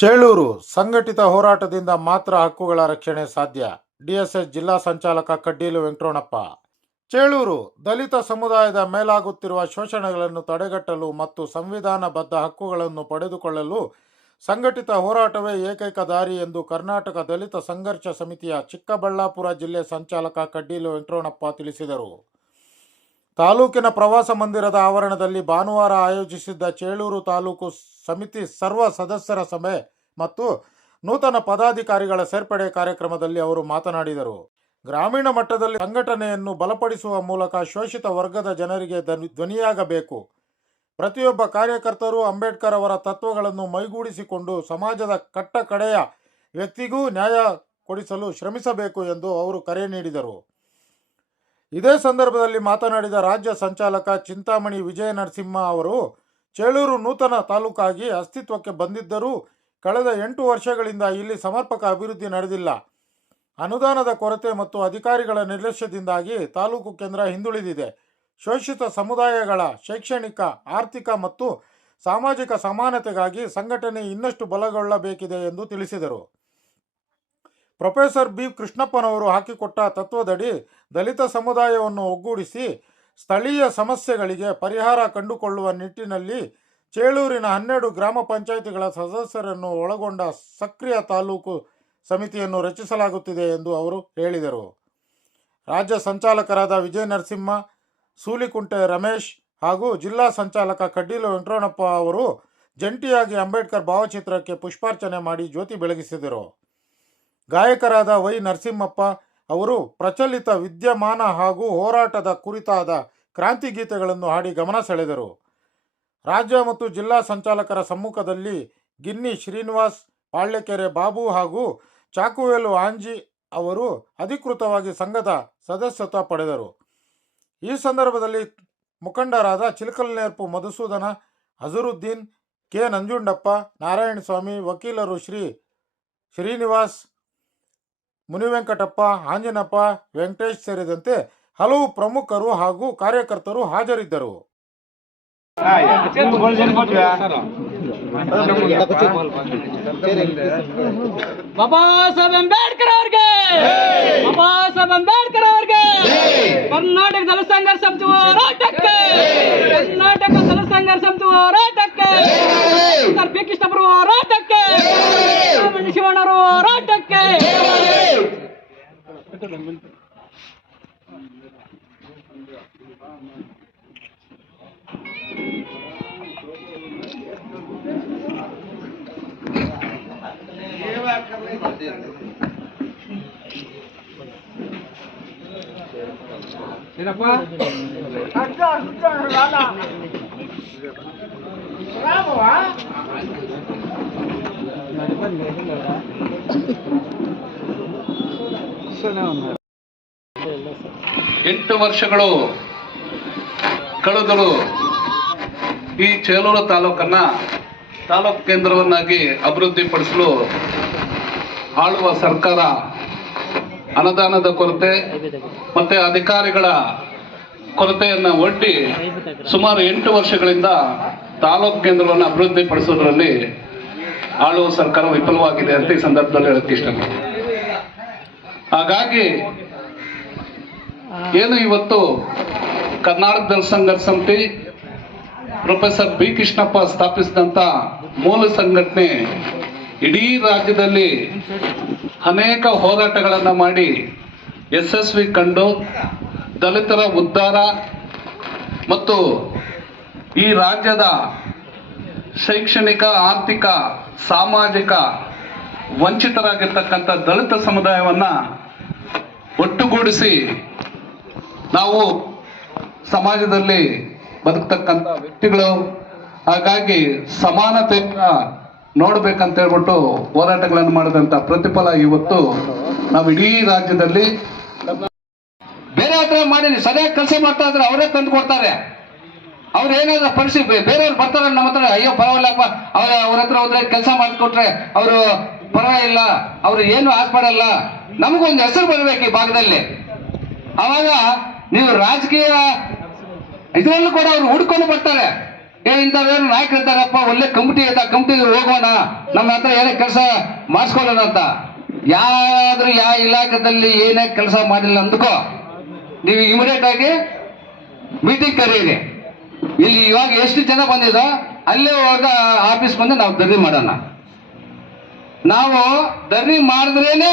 ಚೇಳೂರು ಸಂಘಟಿತ ಹೋರಾಟದಿಂದ ಮಾತ್ರ ಹಕ್ಕುಗಳ ರಕ್ಷಣೆ ಸಾಧ್ಯ. ಡಿಎಸ್ಎಸ್ ಜಿಲ್ಲಾ ಸಂಚಾಲಕ ಕಡ್ಡೀಲು ವೆಂಕಟ್ರೋಣಪ್ಪ ಚೇಳೂರು ದಲಿತ ಸಮುದಾಯದ ಮೇಲಾಗುತ್ತಿರುವ ಶೋಷಣೆಗಳನ್ನು ತಡೆಗಟ್ಟಲು ಮತ್ತು ಸಂವಿಧಾನಬದ್ಧ ಹಕ್ಕುಗಳನ್ನು ಪಡೆದುಕೊಳ್ಳಲು ಸಂಘಟಿತ ಹೋರಾಟವೇ ಏಕೈಕ ದಾರಿ ಎಂದು ಕರ್ನಾಟಕ ದಲಿತ ಸಂಘರ್ಷ ಸಮಿತಿಯ ಚಿಕ್ಕಬಳ್ಳಾಪುರ ಜಿಲ್ಲೆ ಸಂಚಾಲಕ ಕಡ್ಡೀಲು ವೆಂಕಟರಣಪ್ಪ ತಿಳಿಸಿದರು. ತಾಲೂಕಿನ ಪ್ರವಾಸ ಮಂದಿರದ ಆವರಣದಲ್ಲಿ ಭಾನುವಾರ ಆಯೋಜಿಸಿದ್ದ ಚೇಳೂರು ತಾಲೂಕು ಸಮಿತಿ ಸರ್ವ ಸದಸ್ಯರ ಸಭೆ ಮತ್ತು ನೂತನ ಪದಾಧಿಕಾರಿಗಳ ಸೇರ್ಪಡೆ ಕಾರ್ಯಕ್ರಮದಲ್ಲಿ ಅವರು ಮಾತನಾಡಿದರು. ಗ್ರಾಮೀಣ ಮಟ್ಟದಲ್ಲಿ ಸಂಘಟನೆಯನ್ನು ಬಲಪಡಿಸುವ ಮೂಲಕ ಶೋಷಿತ ವರ್ಗದ ಜನರಿಗೆ ಧ್ವನಿ- ಧ್ವನಿಯಾಗಬೇಕು. ಪ್ರತಿಯೊಬ್ಬ ಕಾರ್ಯಕರ್ತರು ಅಂಬೇಡ್ಕರ್ ಅವರ ತತ್ವಗಳನ್ನು ಮೈಗೂಡಿಸಿಕೊಂಡು ಸಮಾಜದ ಕಟ್ಟಕಡೆಯ ವ್ಯಕ್ತಿಗೂ ನ್ಯಾಯ ಕೊಡಿಸಲು ಶ್ರಮಿಸಬೇಕು ಎಂದು ಅವರು ಕರೆ ನೀಡಿದರು. ಇದೇ ಸಂದರ್ಭದಲ್ಲಿ ಮಾತನಾಡಿದ ರಾಜ್ಯ ಸಂಚಾಲಕ ಚಿಂತಾಮಣಿ ವಿಜಯ ನರಸಿಂಹ ಅವರು, ಚೇಳೂರು ನೂತನ ತಾಲೂಕಾಗಿ ಅಸ್ತಿತ್ವಕ್ಕೆ ಬಂದಿದ್ದರೂ ಕಳೆದ ಎಂಟು ವರ್ಷಗಳಿಂದ ಇಲ್ಲಿ ಸಮರ್ಪಕ ಅಭಿವೃದ್ಧಿ ನಡೆದಿಲ್ಲ. ಅನುದಾನದ ಕೊರತೆ ಮತ್ತು ಅಧಿಕಾರಿಗಳ ನಿರ್ಲಕ್ಷ್ಯದಿಂದಾಗಿ ತಾಲೂಕು ಕೇಂದ್ರ ಹಿಂದುಳಿದಿದೆ. ಶೋಷಿತ ಸಮುದಾಯಗಳ ಶೈಕ್ಷಣಿಕ, ಆರ್ಥಿಕ ಮತ್ತು ಸಾಮಾಜಿಕ ಸಮಾನತೆಗಾಗಿ ಸಂಘಟನೆ ಇನ್ನಷ್ಟು ಬಲಗೊಳ್ಳಬೇಕಿದೆ ಎಂದು ತಿಳಿಸಿದರು. ಪ್ರೊಫೆಸರ್ ಬಿ ಕೃಷ್ಣಪ್ಪನವರು ಹಾಕಿಕೊಟ್ಟ ತತ್ವದಡಿ ದಲಿತ ಸಮುದಾಯವನ್ನು ಒಗ್ಗೂಡಿಸಿ ಸ್ಥಳೀಯ ಸಮಸ್ಯೆಗಳಿಗೆ ಪರಿಹಾರ ಕಂಡುಕೊಳ್ಳುವ ನಿಟ್ಟಿನಲ್ಲಿ ಚೇಳೂರಿನ ಹನ್ನೆರಡು ಗ್ರಾಮ ಪಂಚಾಯಿತಿಗಳ ಸದಸ್ಯರನ್ನು ಒಳಗೊಂಡ ಸಕ್ರಿಯ ತಾಲೂಕು ಸಮಿತಿಯನ್ನು ರಚಿಸಲಾಗುತ್ತಿದೆ ಎಂದು ಅವರು ಹೇಳಿದರು. ರಾಜ್ಯ ಸಂಚಾಲಕರಾದ ವಿಜಯ ನರಸಿಂಹ, ಸೂಲಿಕುಂಟೆ ರಮೇಶ್ ಹಾಗೂ ಜಿಲ್ಲಾ ಸಂಚಾಲಕ ಕಡ್ಡಿಲು ವೆಂಕಟರಣಪ್ಪ ಅವರು ಜಂಟಿಯಾಗಿ ಅಂಬೇಡ್ಕರ್ ಭಾವಚಿತ್ರಕ್ಕೆ ಪುಷ್ಪಾರ್ಚನೆ ಮಾಡಿ ಜ್ಯೋತಿ ಬೆಳಗಿಸಿದರು. ಗಾಯಕರಾದ ವೈ ನರಸಿಂಹಪ್ಪ ಅವರು ಪ್ರಚಲಿತ ವಿದ್ಯಮಾನ ಹಾಗೂ ಹೋರಾಟದ ಕುರಿತಾದ ಕ್ರಾಂತಿ ಗೀತೆಗಳನ್ನು ಹಾಡಿ ಗಮನ ಸೆಳೆದರು. ರಾಜ್ಯ ಮತ್ತು ಜಿಲ್ಲಾ ಸಂಚಾಲಕರ ಸಮ್ಮುಖದಲ್ಲಿ ಗಿನ್ನಿ ಶ್ರೀನಿವಾಸ್, ಪಾಳ್ಯಕೆರೆ ಬಾಬು ಹಾಗೂ ಚಾಕುವೇಲು ಆಂಜಿ ಅವರು ಅಧಿಕೃತವಾಗಿ ಸಂಘದ ಸದಸ್ಯತ್ವ ಪಡೆದರು. ಈ ಸಂದರ್ಭದಲ್ಲಿ ಮುಖಂಡರಾದ ಚಿಲಕಲ್ನೇರ್ಪು ಮಧುಸೂದನ ಅಜರುದ್ದೀನ್ ಕೆ ನಂಜುಂಡಪ್ಪ, ನಾರಾಯಣಸ್ವಾಮಿ, ವಕೀಲರು ಶ್ರೀ ಶ್ರೀನಿವಾಸ್ ಮುನಿವೆಂಕಟಪ್ಪ ಆಂಜನಪ್ಪ ವೆಂಕಟೇಶ್ ಸೇರಿದಂತೆ ಹಲವು ಪ್ರಮುಖರು ಹಾಗೂ ಕಾರ್ಯಕರ್ತರು ಹಾಜರಿದ್ದರು. ಬಾಬಾ ಸಾಹೇಬ್ ಅಂಬೇಡ್ಕರ್ ಅವ್ರಿಗೆ! ಬಾಬಾ ಸಾಹೇಬ್ ಅಂಬೇಡ್ಕರ್ ಅವ್ರಿಗೆ! ಕರ್ನಾಟಕ ದಳ ಸಂಘರ್ಷ ಸಮಿತಿ ಹೋರಾಟಕ್ಕೆ! ಬಿ ದಳ ಹೋರಾಟಕ್ಕೆ! ಶಿವಣ್ಣರು ಹೋರಾಟಕ್ಕೆ! ಸರ್ ಪಿ ಕೃಷ್ಣಪ್ಪರ ಹೋರಾಟಕ್ಕೆ ರಾಮಣ್ಣ ಶಿವಣ್ಣರ ಹೋರಾಟಕ್ಕೆ ಎಂಟು ವರ್ಷಗಳು ಕಳೆದರು ಈ ಚೇಲೂರು ತಾಲೂಕನ್ನ ತಾಲೂಕು ಕೇಂದ್ರವನ್ನಾಗಿ ಅಭಿವೃದ್ಧಿಪಡಿಸಲು ಆಳುವ ಸರ್ಕಾರ ಅನುದಾನದ ಕೊರತೆ ಮತ್ತೆ ಅಧಿಕಾರಿಗಳ ಕೊರತೆಯನ್ನ ಒಡ್ಡಿ ಸುಮಾರು ಎಂಟು ವರ್ಷಗಳಿಂದ ತಾಲೂಕು ಕೇಂದ್ರವನ್ನು ಅಭಿವೃದ್ಧಿಪಡಿಸೋದ್ರಲ್ಲಿ ಆಳುವ ಸರ್ಕಾರ ವಿಫಲವಾಗಿದೆ ಅಂತ ಈ ಸಂದರ್ಭದಲ್ಲಿ ಹೇಳಕ್ಕೆ ಇಷ್ಟಪಡ್ತೀನಿ. ಹಾಗಾಗಿ ಏನು ಇವತ್ತು ಕರ್ನಾಟಕ ಜನಸಂಘ ಸಮಿತಿ ಪ್ರೊಫೆಸರ್ ಬಿ ಕೃಷ್ಣಪ್ಪ ಸ್ಥಾಪಿಸಿದಂಥ ಮೂಲ ಸಂಘಟನೆ ಇಡೀ ರಾಜ್ಯದಲ್ಲಿ ಅನೇಕ ಹೋರಾಟಗಳನ್ನು ಮಾಡಿ ಯಶಸ್ವಿ ಕಂಡು ದಲಿತರ ಉದ್ಧಾರ ಮತ್ತು ಈ ರಾಜ್ಯದ ಶೈಕ್ಷಣಿಕ, ಆರ್ಥಿಕ, ಸಾಮಾಜಿಕ ವಂಚಿತರಾಗಿರ್ತಕ್ಕಂಥ ದಲಿತ ಸಮುದಾಯವನ್ನು ಒಟ್ಟುಗೂಡಿಸಿ ನಾವು ಸಮಾಜದಲ್ಲಿ ಬದುಕ್ತಕ್ಕಂಥ ವ್ಯಕ್ತಿಗಳು, ಹಾಗಾಗಿ ಸಮಾನತೆಯನ್ನ ನೋಡ್ಬೇಕಂತ ಹೇಳ್ಬಿಟ್ಟು ಹೋರಾಟಗಳನ್ನು ಮಾಡಿದಂಥ ಪ್ರತಿಫಲ ಇವತ್ತು ನಾವು ಇಡೀ ರಾಜ್ಯದಲ್ಲಿ ಬೇರೆ ಹತ್ರ ಮಾಡಿ ಸರಿಯಾಗಿ ಕೆಲಸ ಮಾಡ್ತಾ ಇದ್ರೆ ಅವರೇ ತಂದು ಕೊಡ್ತಾರೆ. ಅವ್ರು ಏನಾದ್ರು ಪರಿಸ್ಥಿತಿ, ಬೇರೆಯವ್ರು ಬರ್ತಾರೆ ನಮ್ಮ ಹತ್ರ, ಅಯ್ಯೋ ಪರವಾಗಿಲ್ಲಪ್ಪ ಅವ್ರ ಹತ್ರ ಹೋದ್ರೆ ಕೆಲಸ ಮಾಡಿಕೊಟ್ರೆ ಅವರು ಪರವಾಗಿಲ್ಲ ಅವರು ಏನು ಆಗ್ಬಾರಲ್ಲ ನಮಗೊಂದು ಹೆಸರು ಬರಬೇಕು ಈ ಭಾಗದಲ್ಲಿ. ಅವಾಗ ನೀವು ರಾಜಕೀಯ ಇದರಲ್ಲೂ ಕೂಡ ಅವ್ರು ಹುಡ್ಕೊಂಡು ಬರ್ತಾರೆ. ಏ ಇಂಥವ್ರು ನಾಯಕರು ಇರ್ತಾರಪ್ಪ ಒಳ್ಳೆ ಕಮಿಟಿ ಐತ ಕಮಿಟಿಗೆ ಹೋಗೋಣ. ನಮ್ಮ ಹತ್ರ ಏನೇ ಕೆಲಸ ಮಾಡಿಸ್ಕೊಳ್ಳೋಣ ಅಂತ. ಯಾರಾದ್ರೂ ಯಾವ ಇಲಾಖೆದಲ್ಲಿ ಏನೇ ಕೆಲಸ ಮಾಡಿಲ್ಲ ಅಂದ್ಕೋ, ನೀವು ಇಮಿಡಿಯೇಟ್ ಆಗಿ ಮೀಟಿಂಗ್ ಕರೀರಿ. ಇಲ್ಲಿ ಇವಾಗ ಎಷ್ಟು ಜನ ಬಂದಿದೋ ಅಲ್ಲೇ ಹೋಗ ಆಫೀಸ್ ಬಂದು ನಾವು ಧರಣಿ ಮಾಡೋಣ. ನಾವು ಧರಣಿ ಮಾಡಿದ್ರೇನೆ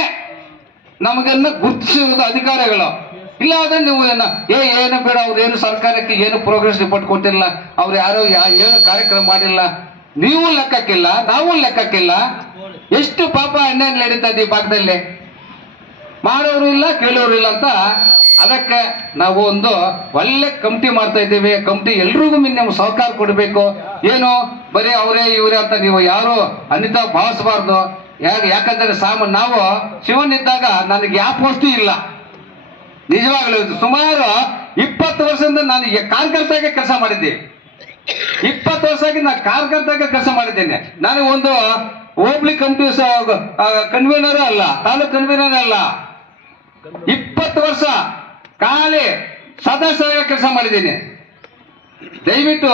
ನಮಗೆಲ್ಲ ಗುರುತಿಸುವುದು ಅಧಿಕಾರಿಗಳು. ಇಲ್ಲ ಅಂದ್ರೆ ನೀವು ಏನ, ಏ, ಏನು ಬೇಡ, ಅವ್ರು ಏನು ಸರ್ಕಾರಕ್ಕೆ ಏನು ಪ್ರೋಗ್ರೆಸ್ ರಿಪೋರ್ಟ್ ಕೊಟ್ಟಿಲ್ಲ, ಅವ್ರು ಯಾರು ಏನು ಕಾರ್ಯಕ್ರಮ ಮಾಡಿಲ್ಲ. ನೀವು ಲೆಕ್ಕಕ್ಕಿಲ್ಲ, ನಾವು ಲೆಕ್ಕಕ್ಕಿಲ್ಲ. ಎಷ್ಟು ಪಾಪ ಅನ್ಯಾಯ ನಡೀತಾ ಇದೆ ಈ ಭಾಗದಲ್ಲಿ. ಮಾಡೋರು ಇಲ್ಲ, ಕೇಳೋರು ಇಲ್ಲ ಅಂತ ಅದಕ್ಕೆ ನಾವು ಒಂದು ಒಳ್ಳೆ ಕಮಿಟಿ ಮಾಡ್ತಾ ಇದ್ದೇವೆ. ಕಮಿಟಿ ಎಲ್ರಿಗೂ ನೀವು ಸಹಕಾರ ಕೊಡಬೇಕು. ಏನು? ಬರೀ ಅವರೇ ಇವರೇ ಅಂತ ನೀವು ಯಾರು ಅನಿತಾ ಭಾವಿಸಬಾರ್ದು. ಯಾಕೆ ಯಾಕಂದ್ರೆ ಸಾಮ ನಾವು ಶಿವನಿದ್ದಾಗ ನನಗೆ ಯಾವ ಪೋಸ್ಟು ಇಲ್ಲ. ನಿಜವಾಗ್ಲೂ ಸುಮಾರು ಇಪ್ಪತ್ತು ವರ್ಷದಿಂದ ನಾನು ಕಾರ್ಯಕರ್ತಾಗೆ ಕೆಲಸ ಮಾಡಿದ್ದೆ. ಇಪ್ಪತ್ತು ವರ್ಷ ಆಗಿ ನಾನು ಕಾರ್ಯಕರ್ತಾಗೆ ಕೆಲಸ ಮಾಡಿದ್ದೇನೆ. ನಾನು ಒಂದು ಹೋಬ್ಳಿ ಕಮಿಟಿ ಕನ್ವೀನರ್ ಅಲ್ಲ, ತಾಲೂಕ್ ಕನ್ವೀನರ್ ಅಲ್ಲ. ಇಪ್ಪತ್ತು ವರ್ಷ ಖಾಲಿ ಸದಸ್ಯರಾಗಿ ಕೆಲಸ ಮಾಡಿದ್ದೀನಿ. ದಯವಿಟ್ಟು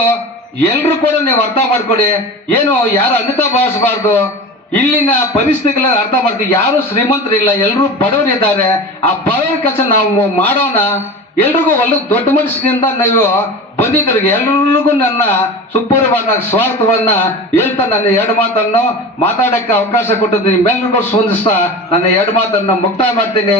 ಎಲ್ಲರೂ ಕೂಡ ನೀವು ಅರ್ಥ ಮಾಡ್ಕೊಡಿ ಏನು, ಯಾರು ಅನ್ಯತಾ ಭಾವಿಸಬಾರ್ದು? ಇಲ್ಲಿನ ಪರಿಸ್ಥಿತಿಗಳ ಅರ್ಥ ಮಾಡ್ತೀವಿ ಯಾರು ಶ್ರೀಮಂತರಿಲ್ಲ ಎಲ್ಲರೂ ಬಡವರಿದ್ದಾರೆ. ಆ ಬಡವರ ಕೆಲಸ ನಾವು ಮಾಡೋಣ. ಎಲ್ರಿಗೂ ಒಳ್ಳೆ ದೊಡ್ಡ ಮನಸ್ಸಿನಿಂದ ನೀವು ಬಂದಿದ್ದರಿಗೆ ಎಲ್ರಿಗೂ ನನ್ನ ಸುಪೂರ್ವವಾದ ಸ್ವಾರ್ಥವನ್ನ ಹೇಳ್ತಾ ನನ್ನ ಎರಡು ಮಾತನ್ನು ಮಾತಾಡಕ್ಕೆ ಅವಕಾಶ ಕೊಟ್ಟಿದ್ದು ನಿಮ್ಮೆಲ್ಲರಿಗೂ ಸ್ಪಂದಿಸ್ತಾ ನನ್ನ ಎರಡು ಮಾತನ್ನು ಮುಕ್ತಾಯ ಮಾಡ್ತೀನಿ.